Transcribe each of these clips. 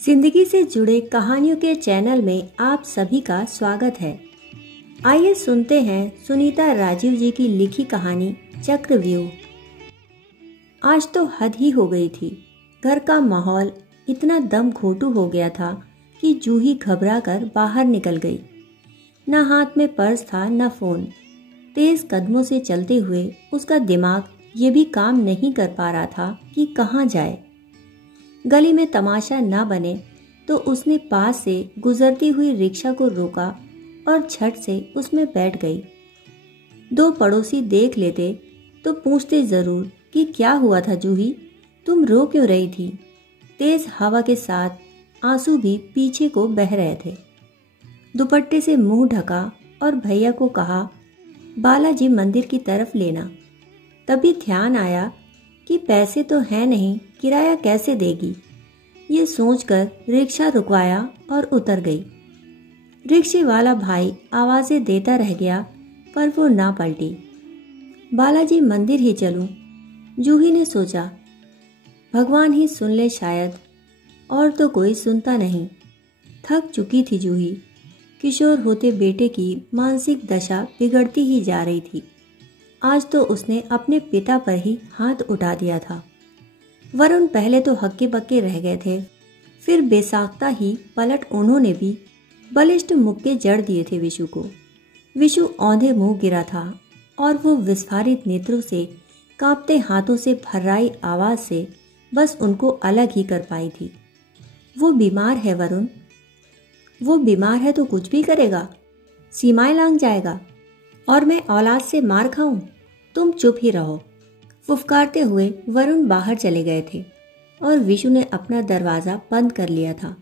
जिंदगी से जुड़े कहानियों के चैनल में आप सभी का स्वागत है। आइए सुनते हैं सुनीता राजीव जी की लिखी कहानी चक्रव्यूह। आज तो हद ही हो गई थी। घर का माहौल इतना दम घोटू हो गया था कि जूही घबरा कर बाहर निकल गई। न हाथ में पर्स था न फोन। तेज कदमों से चलते हुए उसका दिमाग ये भी काम नहीं कर पा रहा था कि कहाँ जाए। गली में तमाशा न बने तो उसने पास से गुजरती हुई रिक्शा को रोका और झट से उसमें बैठ गई। दो पड़ोसी देख लेते तो पूछते जरूर कि क्या हुआ था जूही, तुम रो क्यों रही थी। तेज हवा के साथ आंसू भी पीछे को बह रहे थे। दुपट्टे से मुंह ढका और भैया को कहा बालाजी मंदिर की तरफ लेना। तभी ध्यान आया कि पैसे तो हैं नहीं, किराया कैसे देगी। ये सोचकर रिक्शा रुकवाया और उतर गई। रिक्शे वाला भाई आवाजें देता रह गया पर वो ना पलटी। बालाजी मंदिर ही चलूं, जूही ने सोचा। भगवान ही सुन ले शायद, और तो कोई सुनता नहीं। थक चुकी थी जूही। किशोर होते बेटे की मानसिक दशा बिगड़ती ही जा रही थी। आज तो उसने अपने पिता पर ही हाथ उठा दिया था। वरुण पहले तो हक्के बक्के रह गए थे, फिर बेसाख्ता ही पलट उन्होंने भी बलिष्ठ मुक्के जड़ दिए थे विशु को। विशु औंधे मुंह गिरा था और वो विस्फारित नेत्रों से, कांपते हाथों से भर्राई आवाज से बस उनको अलग ही कर पाई थी। वो बीमार है वरुण, वो बीमार है तो कुछ भी करेगा, सीमाएं लांघ जाएगा और मैं औलाद से मार खाऊं। तुम चुप ही रहो। फुफकारते हुए वरुण बाहर चले गए थे और विशु ने अपना दरवाजा बंद कर लिया था।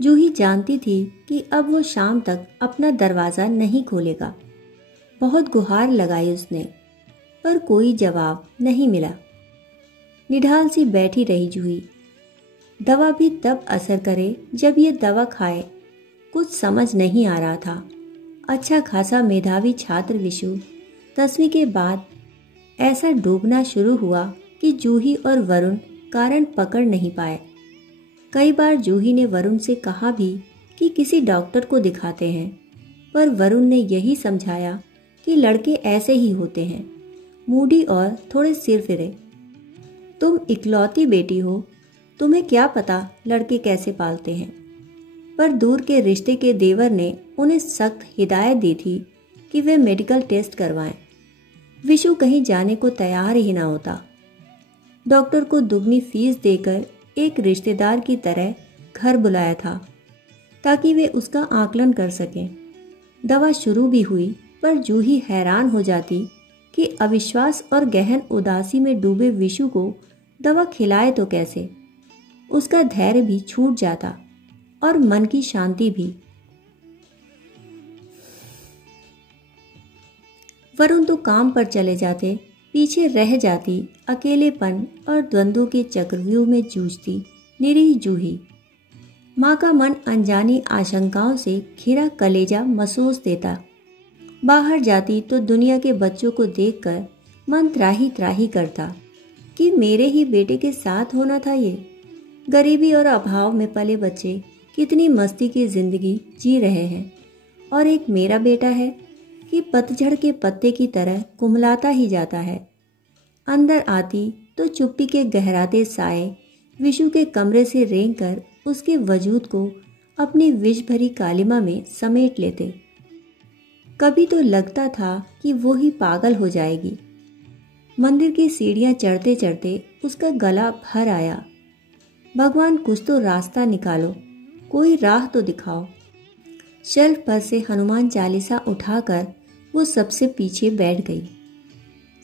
जूही जानती थी कि अब वो शाम तक अपना दरवाजा नहीं खोलेगा। बहुत गुहार लगाई उसने, पर कोई जवाब नहीं मिला। निढाल सी बैठी रही जूही। दवा भी तब असर करे जब ये दवा खाए। कुछ समझ नहीं आ रहा था। अच्छा खासा मेधावी छात्र विशु 10वीं के बाद ऐसा डूबना शुरू हुआ कि जूही और वरुण कारण पकड़ नहीं पाए। कई बार जूही ने वरुण से कहा भी कि किसी डॉक्टर को दिखाते हैं, पर वरुण ने यही समझाया कि लड़के ऐसे ही होते हैं, मूडी और थोड़े सिरफिरे। तुम इकलौती बेटी हो, तुम्हें क्या पता लड़के कैसे पालते हैं। पर दूर के रिश्ते के देवर ने उन्हें सख्त हिदायत दी थी कि वे मेडिकल टेस्ट करवाएं। विशु कहीं जाने को तैयार ही ना होता। डॉक्टर को दुगनी फीस देकर एक रिश्तेदार की तरह घर बुलाया था ताकि वे उसका आकलन कर सकें। दवा शुरू भी हुई पर जूही हैरान हो जाती कि अविश्वास और गहन उदासी में डूबे विशु को दवा खिलाए तो कैसे। उसका धैर्य भी छूट जाता और मन की शांति भी। वरुण तो काम पर चले जाते, पीछे रह जाती अकेलेपन और द्वंद्वों के चक्रव्यूह में जूझती निरीह जूही। माँ का मन अनजानी आशंकाओं से घिरा कलेजा मसोस देता। बाहर जाती तो दुनिया के बच्चों को देखकर मन त्राही त्राही करता कि मेरे ही बेटे के साथ होना था ये। गरीबी और अभाव में पले बच्चे कितनी मस्ती की जिंदगी जी रहे हैं, और एक मेरा बेटा है कि पतझड़ के पत्ते की तरह कुमलाता ही जाता है। अंदर आती तो चुप्पी के गहराते साए विशु के कमरे से रेंगकर उसके वजूद को अपनी विष भरी कालिमा में समेट लेते। कभी तो लगता था कि वो ही पागल हो जाएगी। मंदिर की सीढ़ियां चढ़ते चढ़ते उसका गला भर आया। भगवान कुछ तो रास्ता निकालो, कोई राह तो दिखाओ। शेल्फ पर से हनुमान चालीसा उठाकर वो सबसे पीछे बैठ गई।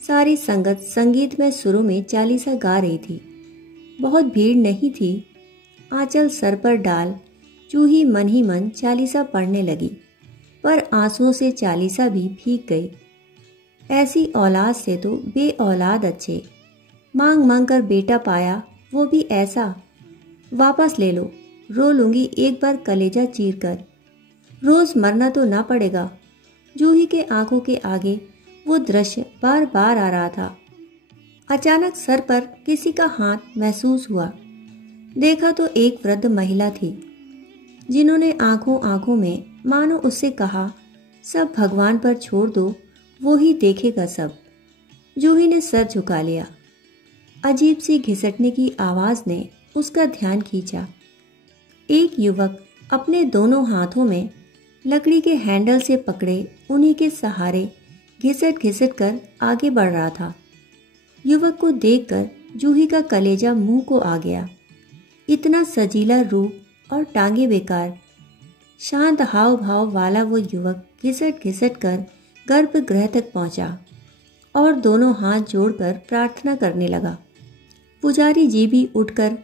सारी संगत संगीत में सुरों में चालीसा गा रही थी। बहुत भीड़ नहीं थी। आंचल सर पर डाल जूही मन ही मन चालीसा पढ़ने लगी, पर आंसुओं से चालीसा भी भीग गई। ऐसी औलाद से तो बे औलाद अच्छे। मांग मांग कर बेटा पाया, वो भी ऐसा। वापस ले लो, रो लूंगी एक बार कलेजा चीर कर। रोज मरना तो ना पड़ेगा। जूही के आंखों के आगे वो दृश्य बार बार आ रहा था। अचानक सर पर किसी का हाथ महसूस हुआ। देखा तो एक वृद्ध महिला थी, जिन्होंने आंखों आंखों में मानो उससे कहा, सब भगवान पर छोड़ दो, वो ही देखेगा सब। जूही ने सर झुका लिया। अजीब सी घिसटने की आवाज ने उसका ध्यान खींचा। एक युवक अपने दोनों हाथों में लकड़ी के हैंडल से पकड़े उन्हीं के सहारे घिसट घिसट कर आगे बढ़ रहा था। युवक को देखकर जूही का कलेजा मुंह को आ गया। इतना सजीला रूप और टांगे बेकार, शांत हाव भाव वाला वो युवक घिसट घिसट कर गर्भगृह तक पहुंचा और दोनों हाथ जोड़कर प्रार्थना करने लगा। पुजारी जी भी उठकर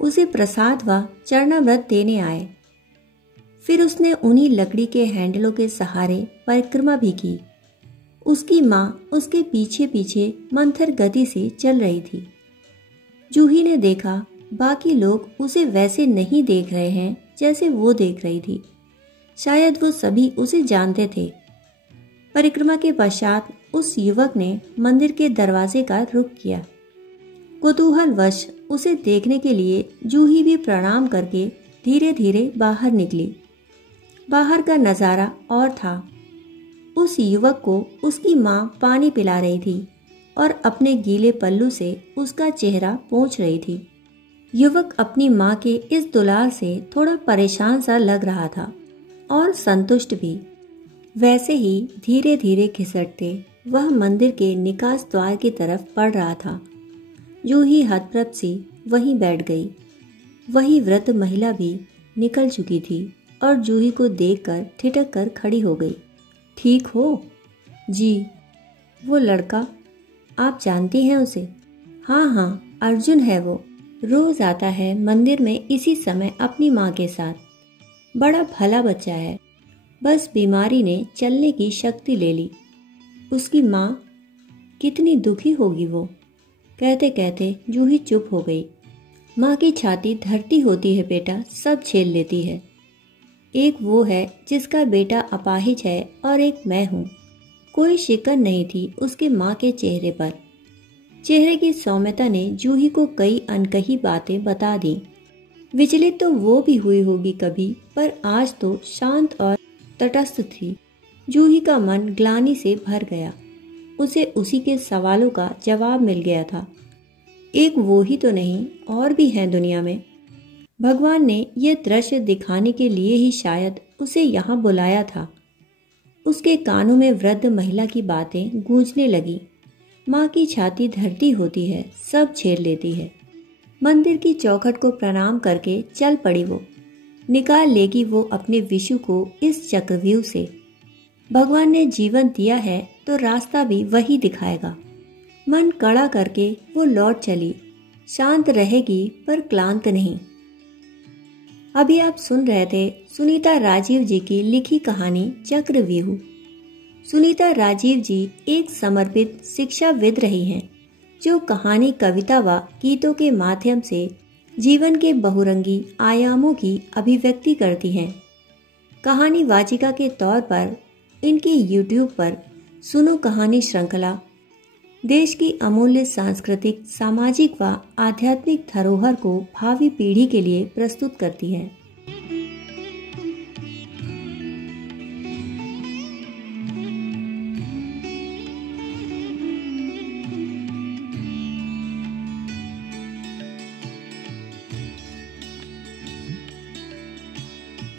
उसे प्रसाद व चरणामृत देने आए। फिर उसने उन्हीं लकड़ी के हैंडलों के सहारे परिक्रमा भी की। उसकी माँ उसके पीछे पीछे मंथर गति से चल रही थी। जूही ने देखा बाकी लोग उसे वैसे नहीं देख रहे हैं जैसे वो देख रही थी। शायद वो सभी उसे जानते थे। परिक्रमा के पश्चात उस युवक ने मंदिर के दरवाजे का रुख किया। कुतूहलवश उसे देखने के लिए जूही भी प्रणाम करके धीरे धीरे बाहर निकली। बाहर का नजारा और था। उस युवक को उसकी माँ पानी पिला रही थी और अपने गीले पल्लू से उसका चेहरा पोंछ रही थी। युवक अपनी माँ के इस दुलार से थोड़ा परेशान सा लग रहा था और संतुष्ट भी। वैसे ही धीरे धीरे खिसकते वह मंदिर के निकास द्वार की तरफ बढ़ रहा था। जूही हतप्रभ सी वहीं बैठ गई। वही वृद्ध महिला भी निकल चुकी थी और जूही को देखकर ठिठक कर खड़ी हो गई। ठीक हो? जी। वो लड़का, आप जानती हैं उसे? हाँ हाँ, अर्जुन है वो। रोज आता है मंदिर में इसी समय अपनी माँ के साथ। बड़ा भला बच्चा है, बस बीमारी ने चलने की शक्ति ले ली। उसकी माँ कितनी दुखी होगी वो। कहते कहते जूही चुप हो गई। माँ की छाती धरती होती है बेटा, सब झेल लेती है। एक वो है जिसका बेटा अपाहिज है और एक मैं हूँ। कोई शिकन नहीं थी उसके माँ के चेहरे पर। चेहरे की सौम्यता ने जूही को कई अनकही बातें बता दी। विचलित तो वो भी हुई होगी कभी, पर आज तो शांत और तटस्थ थी। जूही का मन ग्लानि से भर गया। उसे उसी के सवालों का जवाब मिल गया था। एक वो ही तो नहीं, और भी हैं दुनिया में। भगवान ने यह दृश्य दिखाने के लिए ही शायद उसे यहाँ बुलाया था। उसके कानों में वृद्ध महिला की बातें गूंजने लगी। माँ की छाती धरती होती है, सब झेल लेती है। मंदिर की चौखट को प्रणाम करके चल पड़ी वो। निकाल लेगी वो अपने विशु को इस चक्रव्यूह से। भगवान ने जीवन दिया है तो रास्ता भी वही दिखाएगा। मन कड़ा करके वो लौट चली। शांत रहेगी पर क्लांत नहीं। अभी आप सुन रहे थे सुनीता राजीव जी की लिखी कहानी चक्रव्यूह। सुनीता राजीव जी एक समर्पित शिक्षाविद रही हैं, जो कहानी, कविता व गीतों के माध्यम से जीवन के बहुरंगी आयामों की अभिव्यक्ति करती हैं। कहानी वाचिका के तौर पर इनकी YouTube पर सुनो कहानी श्रृंखला देश की अमूल्य सांस्कृतिक, सामाजिक व आध्यात्मिक धरोहर को भावी पीढ़ी के लिए प्रस्तुत करती है।